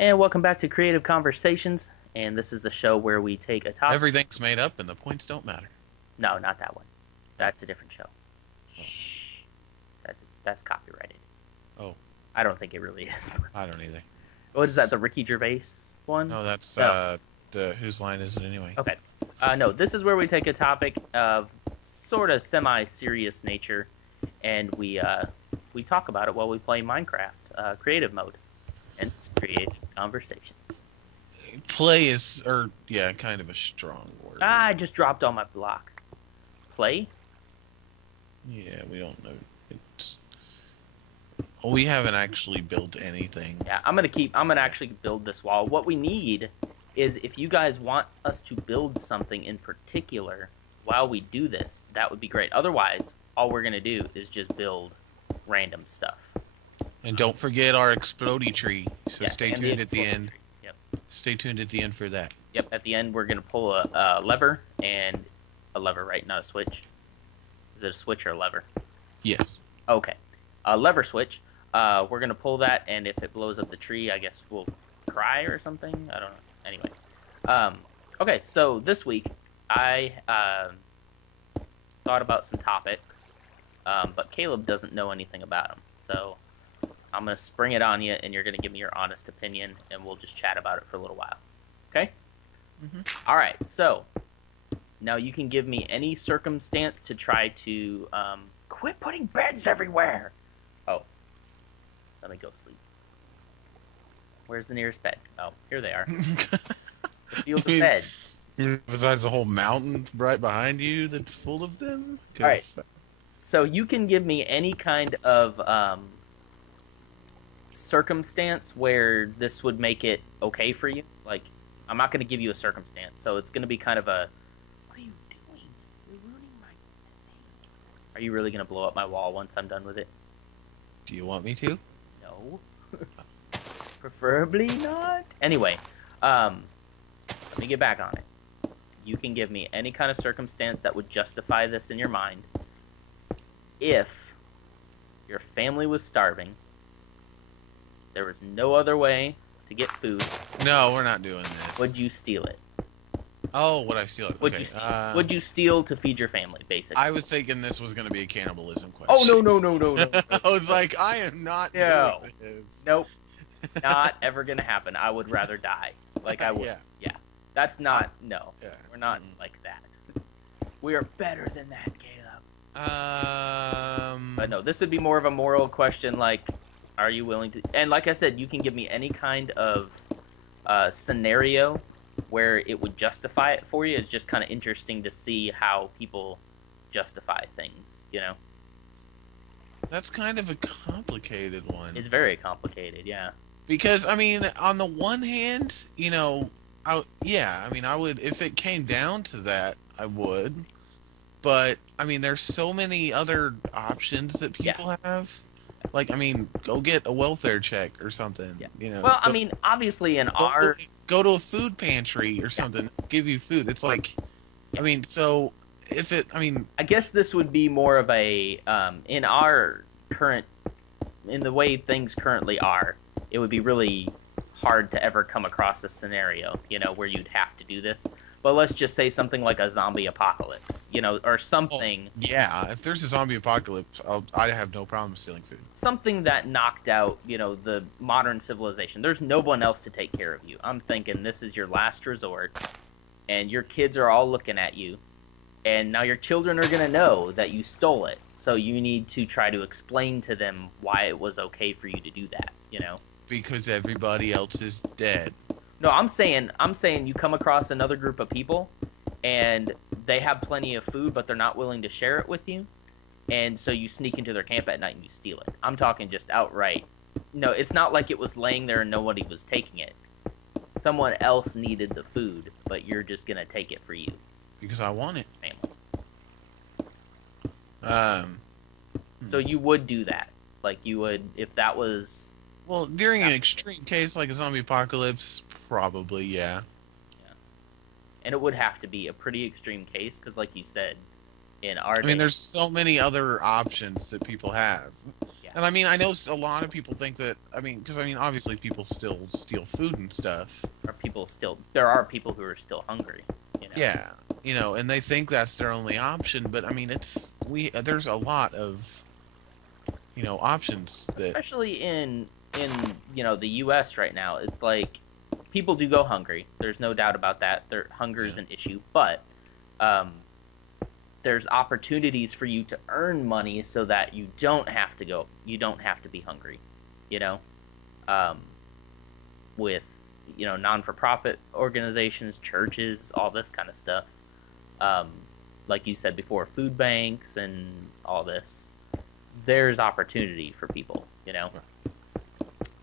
And welcome back to Creative Conversations. And this is a show where we take a topic. Everything's made up and the points don't matter. No, not that one. That's a different show. That's copyrighted. Oh. I don't think it really is. I don't either. What is that, the Ricky Gervais one? No, that's, whose line is it anyway? Okay. No, this is where we take a topic of sort of semi-serious nature, and we talk about it while we play Minecraft, creative mode. And it's Creative Conversations. Play is, kind of a strong word. I just dropped all my blocks. Play? Yeah, we don't know. We haven't actually built anything. Yeah, I'm gonna actually build this wall. What we need is, if you guys want us to build something in particular while we do this, that would be great. Otherwise, all we're gonna do is just build random stuff. And don't forget our explodey tree. So yes, stay tuned at the end. Tree. Yep. Stay tuned at the end for that. Yep. At the end, we're gonna pull a lever and a lever, right? Not a switch. Is it a switch or a lever? Yes. Okay. A lever switch. We're going to pull that, and if it blows up the tree, I guess we'll cry or something. I don't know. Anyway. Okay, so this week, I thought about some topics, but Caleb doesn't know anything about them. So I'm going to spring it on you, and you're going to give me your honest opinion, and we'll just chat about it for a little while. Okay? Mm-hmm. All right, so now you can give me any circumstance to try to quit putting beds everywhere. Oh. Let me go sleep. Where's the nearest bed? Oh, here they are. The field of beds. Besides the whole mountain right behind you that's full of them? All right. So you can give me any kind of circumstance where this would make it okay for you. Like, I'm not going to give you a circumstance, so it's going to be kind of a, what are you doing? You're ruining my thing. Are you really going to blow up my wall once I'm done with it? Do you want me to? No. Preferably not. Anyway, let me get back on it. You can give me any kind of circumstance that would justify this in your mind. If your family was starving, there was no other way to get food. No, we're not doing this. Would you steal it? Oh, would I steal it? Would okay. you steal? Would you steal to feed your family, basically? I was thinking this was going to be a cannibalism question. Oh, no. I was like, I am not doing this. Nope. Not ever going to happen. I would rather die. Like, I would. Yeah. That's not, no. Yeah. We're not like that. We are better than that, Caleb. But no, this would be more of a moral question, like, are you willing to... And like I said, you can give me any kind of scenario where it would justify it for you. It's just kind of interesting to see how people justify things, you know? That's kind of a complicated one. It's very complicated, yeah. Because, I mean, on the one hand, you know, I would, if it came down to that, I would. But, I mean, there's so many other options that people have. Like, I mean, go get a welfare check or something, you know. Well, I mean, obviously go to a food pantry or something, give you food. It's like, I mean, so if it, I mean... I guess this would be more of a, in the way things currently are, it would be really hard to ever come across a scenario, you know, where you'd have to do this. But let's just say something like a zombie apocalypse, you know, or something. Well, yeah, if there's a zombie apocalypse, I have no problem stealing food. Something that knocked out, you know, the modern civilization. There's no one else to take care of you. I'm thinking this is your last resort, and your kids are all looking at you, and now your children are going to know that you stole it. So you need to try to explain to them why it was okay for you to do that, you know? Because everybody else is dead. No, I'm saying you come across another group of people, and they have plenty of food, but they're not willing to share it with you, and so you sneak into their camp at night and you steal it. I'm talking just outright. No, it's not like it was laying there and nobody was taking it. Someone else needed the food, but you're just gonna take it for you. Because I want it. So you would do that. Like, you would, if that was... Well, during an extreme case like a zombie apocalypse, probably, yeah. And it would have to be a pretty extreme case, because like you said, in our I mean, there's so many other options that people have. Yeah. And I mean, I know a lot of people think that. I mean, because I mean, obviously, people still steal food and stuff. There are people who are still hungry. Yeah, and they think that's their only option. But I mean, there's a lot of options that. Especially in the U.S. right now, it's like people do go hungry. There's no doubt about that. Hunger is an issue, but there's opportunities for you to earn money so that you don't have to be hungry, with non-for-profit organizations, churches, all this kind of stuff. Like you said before, food banks and all this. There's opportunity for people,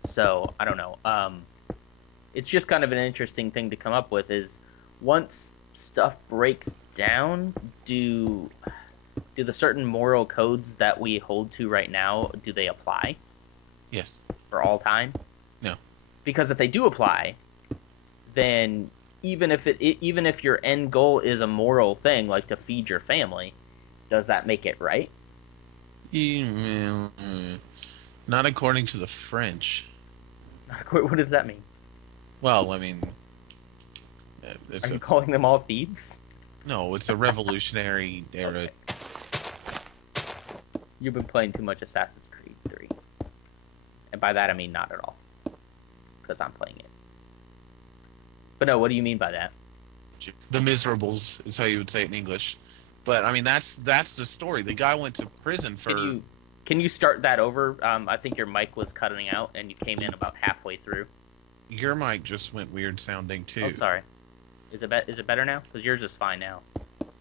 So I don't know. It's just kind of an interesting thing to come up with. Is once stuff breaks down, do the certain moral codes that we hold to right now, do they apply? Yes. For all time? No. Because if they do apply, then even if your end goal is a moral thing, like to feed your family, does that make it right? Not according to the French. What does that mean? Well, I mean, are you calling them all thieves? No, it's a revolutionary era. Okay. You've been playing too much Assassin's Creed 3. And by that I mean not at all. Because I'm playing it. But no, what do you mean by that? The Miserables is how you would say it in English. But I mean, that's the story. The guy went to prison for. Can you start that over? I think your mic was cutting out, and you came in about halfway through. Your mic just went weird sounding too. Oh, sorry. Is it better now? Because yours is fine now.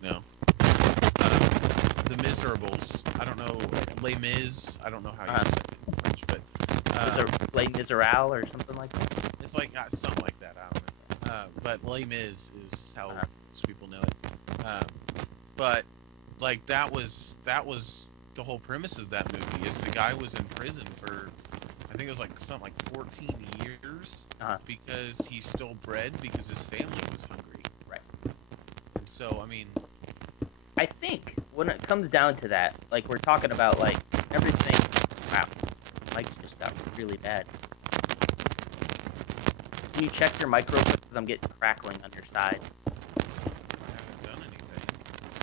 No. The Miserables. I don't know. Les Mis. I don't know how you say it in French, but. Les Miserables or something like that. It's like something like that. I don't know. But Les Mis is how most people know it. But like that was the whole premise of that movie. Is the guy was in prison for, I think it was like something like 14 years because he stole bread because his family was hungry. Right. And so I mean, I think when it comes down to that, like we're talking about like everything. Wow, my mic just got really bad. Can you check your mic real quick? Because I'm getting crackling on your side. I haven't done anything.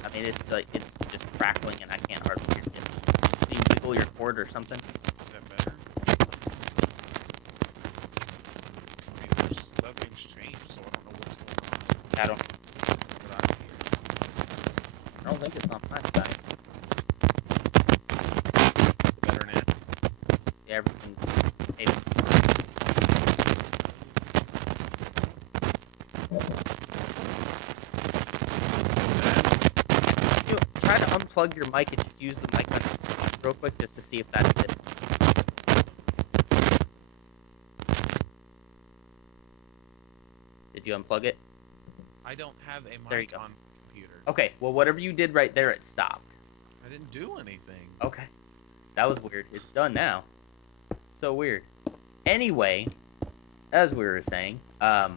I mean, it's just crackling and I can't hardly hear it. Can you wiggle your cord or something? Is that better? I mean, nothing's changed, so I don't know what's going on. I don't think it's on my side. Better now? Yeah, everything's okay. Try to unplug your mic and just use the mic on your phone real quick just to see if that's it. Did you unplug it? I don't have a There you mic go. on the computer. Okay, well, whatever you did right there, it stopped. I didn't do anything. Okay. That was weird. It's done now. So weird. Anyway, as we were saying, I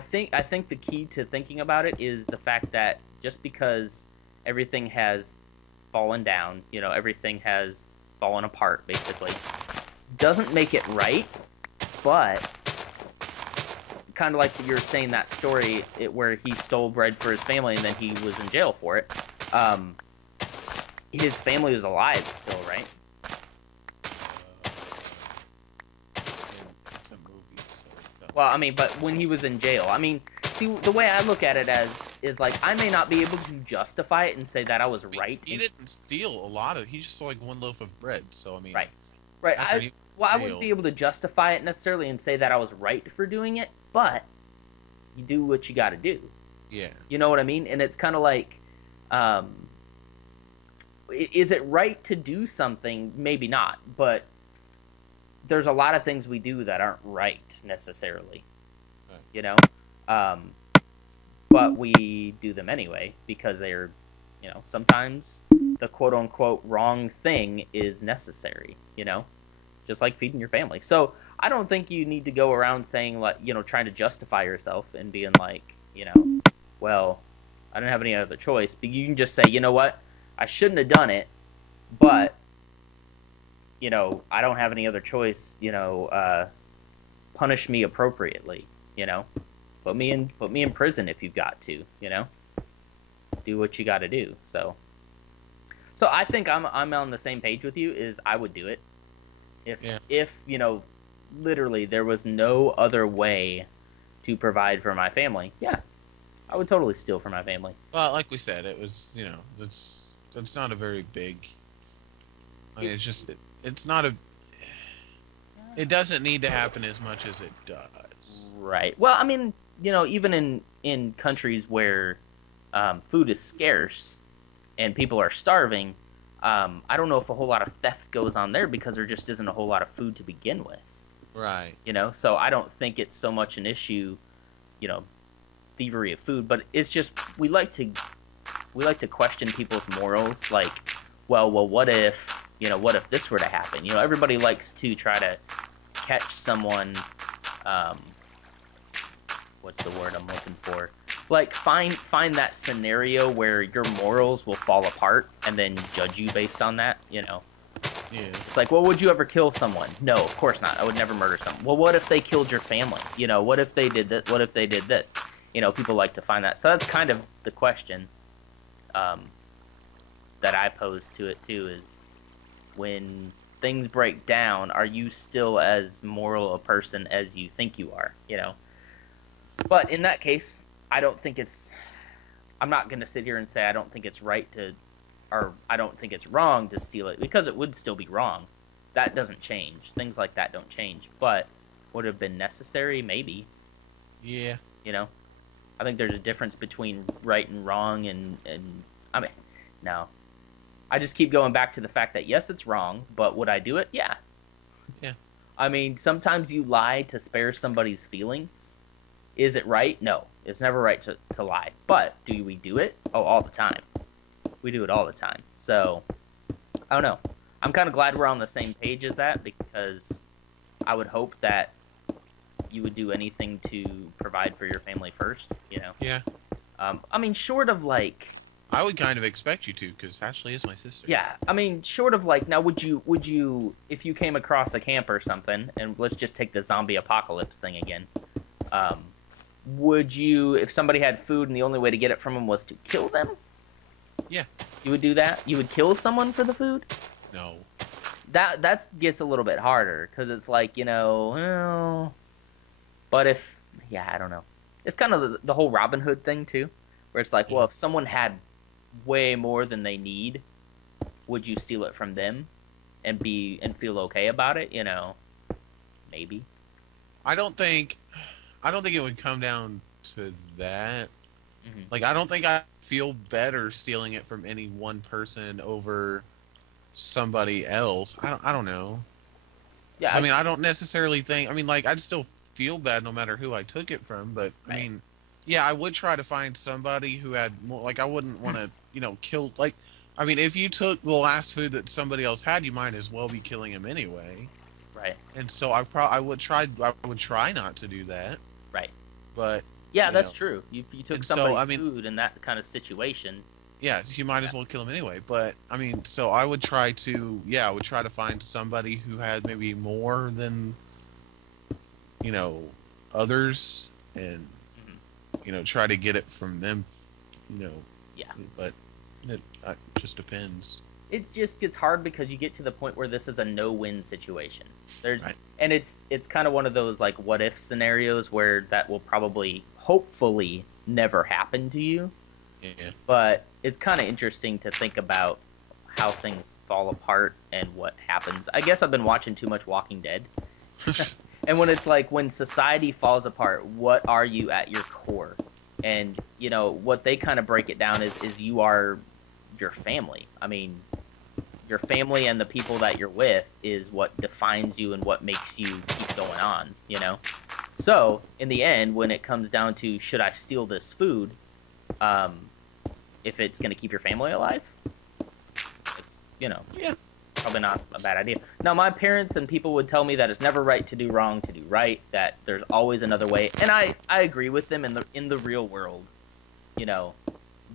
think the key to thinking about it is the fact that just because everything has fallen down, everything has fallen apart, basically, doesn't make it right, but kind of like you're saying that story where he stole bread for his family and then he was in jail for it. His family was alive still, right? It's a movie, so. Well, I mean, but when he was in jail, I mean, see, the way I look at it is like, I may not be able to justify it and say that I was right. He didn't steal a lot of. He just stole like one loaf of bread. So I mean, right. I wouldn't be able to justify it necessarily and say that I was right for doing it, but you do what you got to do. Yeah. You know what I mean? And it's kind of like, is it right to do something? Maybe not, but there's a lot of things we do that aren't right necessarily. Right. But we do them anyway because they're, sometimes the quote-unquote wrong thing is necessary, just like feeding your family. So I don't think you need to go around saying, like, trying to justify yourself and being like, well, I didn't have any other choice. But you can just say, you know what, I shouldn't have done it, but I don't have any other choice, punish me appropriately, put me in prison if you've got to, do what you got to do. So I think I'm on the same page with you. Is I would do it if literally there was no other way to provide for my family. Yeah, I would totally steal from my family. Well, like we said, it was that's not a very big. I mean, it's not a. It doesn't need to happen as much as it does. Right. Well, I mean, even in countries where food is scarce and people are starving, I don't know if a whole lot of theft goes on there because there just isn't a whole lot of food to begin with. Right. So I don't think it's so much an issue, thievery of food, but it's just we like to question people's morals. Like, well, what if this were to happen? Everybody likes to try to catch someone. What's the word I'm looking for? Like find that scenario where your morals will fall apart and then judge you based on that. Yeah. It's like, well, would you ever kill someone? No, of course not. I would never murder someone. Well, what if they killed your family? What if they did this? What if they did this? People like to find that. So that's kind of the question that I pose to it too, is when things break down, are you still as moral a person as you think you are? But in that case, I don't think I'm not going to sit here and say I don't think it's right to, or I don't think it's wrong to steal it, because it would still be wrong. That doesn't change. Things like that don't change. But would it have been necessary? Maybe. Yeah. I think there's a difference between right and wrong, and I mean, no. I just keep going back to the fact that, yes, it's wrong, but would I do it? Yeah. Yeah. I mean, sometimes you lie to spare somebody's feelings. Is it right? No. It's never right to lie. But do we do it? Oh, all the time. We do it all the time. So, I don't know. I'm kind of glad we're on the same page as that, because I would hope that you would do anything to provide for your family first, Yeah. I mean, short of like... I would kind of expect you to, because Ashley is my sister. Yeah, I mean, short of like, now would you, if you came across a camp or something, and let's just take the zombie apocalypse thing again, would you, if somebody had food and the only way to get it from them was to kill them? Yeah. You would do that? You would kill someone for the food? No. That gets a little bit harder, because it's like, well, but if, yeah, I don't know. It's kind of the whole Robin Hood thing, too, where it's like, well, if someone had way more than they need, would you steal it from them and feel okay about it? Maybe. I don't think it would come down to that. Mm-hmm. Like, I don't think I feel better stealing it from any one person over somebody else. I don't know. Yeah. I mean, I don't necessarily think. I mean, like, I'd still feel bad no matter who I took it from. But right. I mean, yeah, I would try to find somebody who had more. Like, I wouldn't want to, kill. Like, I mean, if you took the last food that somebody else had, you might as well be killing him anyway. Right. And so I would try not to do that. Right. But yeah, that's true. You took somebody's food in that kind of situation. Yeah, you might as well kill him anyway. But I mean, so I would try to find somebody who had maybe more than others, and try to get it from them. Yeah. But it just depends. It just gets hard because you get to the point where this is a no-win situation. And it's kind of one of those like what if scenarios where that will probably, hopefully, never happen to you. Yeah. But it's kind of interesting to think about how things fall apart and what happens. I guess I've been watching too much Walking Dead. And when it's like, when society falls apart, what are you at your core? And, what they kind of break it down is you are your family. I mean, your family and the people that you're with is what defines you and what makes you keep going on, So, in the end, when it comes down to, should I steal this food, if it's going to keep your family alive, it's, probably not a bad idea. Now, my parents and people would tell me that it's never right to do wrong to do right, that there's always another way, and I agree with them in the real world.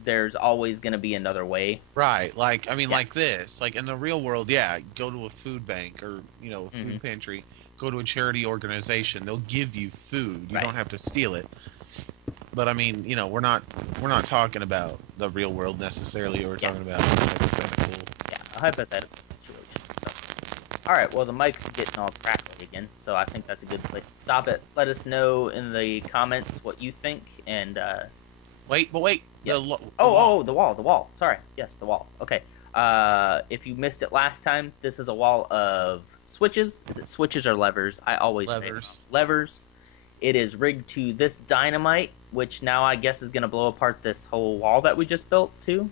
there's always going to be another way. Right. Like, I mean, Yeah. like this. Like, in the real world, yeah, go to a food bank or, a Hmm. food pantry. Go to a charity organization. They'll give you food. You Right. don't have to steal it. But, I mean, we're not talking about the real world necessarily. We're Yeah. talking about hypothetical. Yeah, a hypothetical situation. So, all right. Well, the mic's getting all crackly again, so I think that's a good place to stop it. Let us know in the comments what you think, and Wait. yes. The Oh, the wall. Sorry. Yes, the wall. Okay. If you missed it last time, this is a wall of switches. Is it switches or levers? I always say levers. levers. It is rigged to this dynamite, which now I guess is going to blow apart this whole wall that we just built too.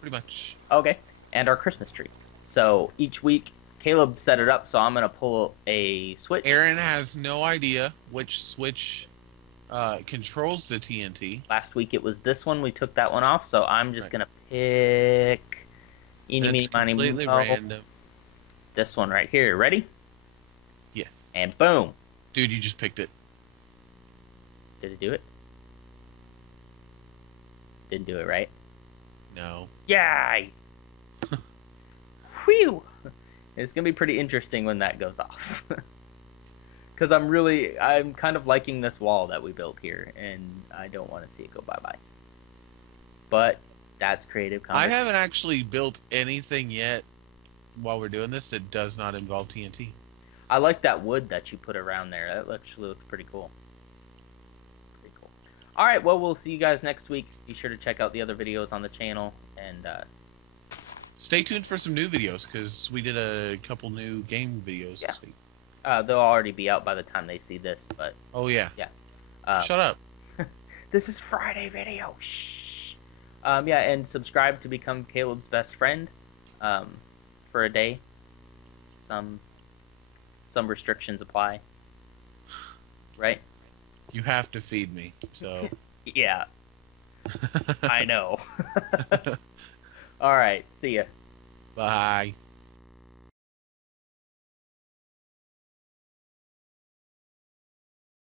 Pretty much. Okay. And our Christmas tree. So each week, Caleb set it up, so I'm going to pull a switch. Aaron has no idea which switch controls the TNT. Last week it was this one. We took that one off, so I'm just going to pick... That's completely random. This one right here. Ready? Yes. And boom. Dude, you just picked it. Did it do it? Didn't do it, right? No. Yay! Whew! It's going to be pretty interesting when that goes off. Because I'm kind of liking this wall that we built here, and I don't want to see it go bye-bye. But that's creative conversation. I haven't actually built anything yet while we're doing this that does not involve TNT. I like that wood that you put around there. That actually looks pretty cool. Pretty cool. All right, well, we'll see you guys next week. Be sure to check out the other videos on the channel, and stay tuned for some new videos, because we did a couple new game videos this week. they'll already be out by the time they see this, but... Oh, yeah. Yeah. Shut up. This is Friday video. Shh. Yeah, and subscribe to become Caleb's best friend for a day. Some restrictions apply. Right? You have to feed me, so... Yeah. I know. All right. See ya. Bye.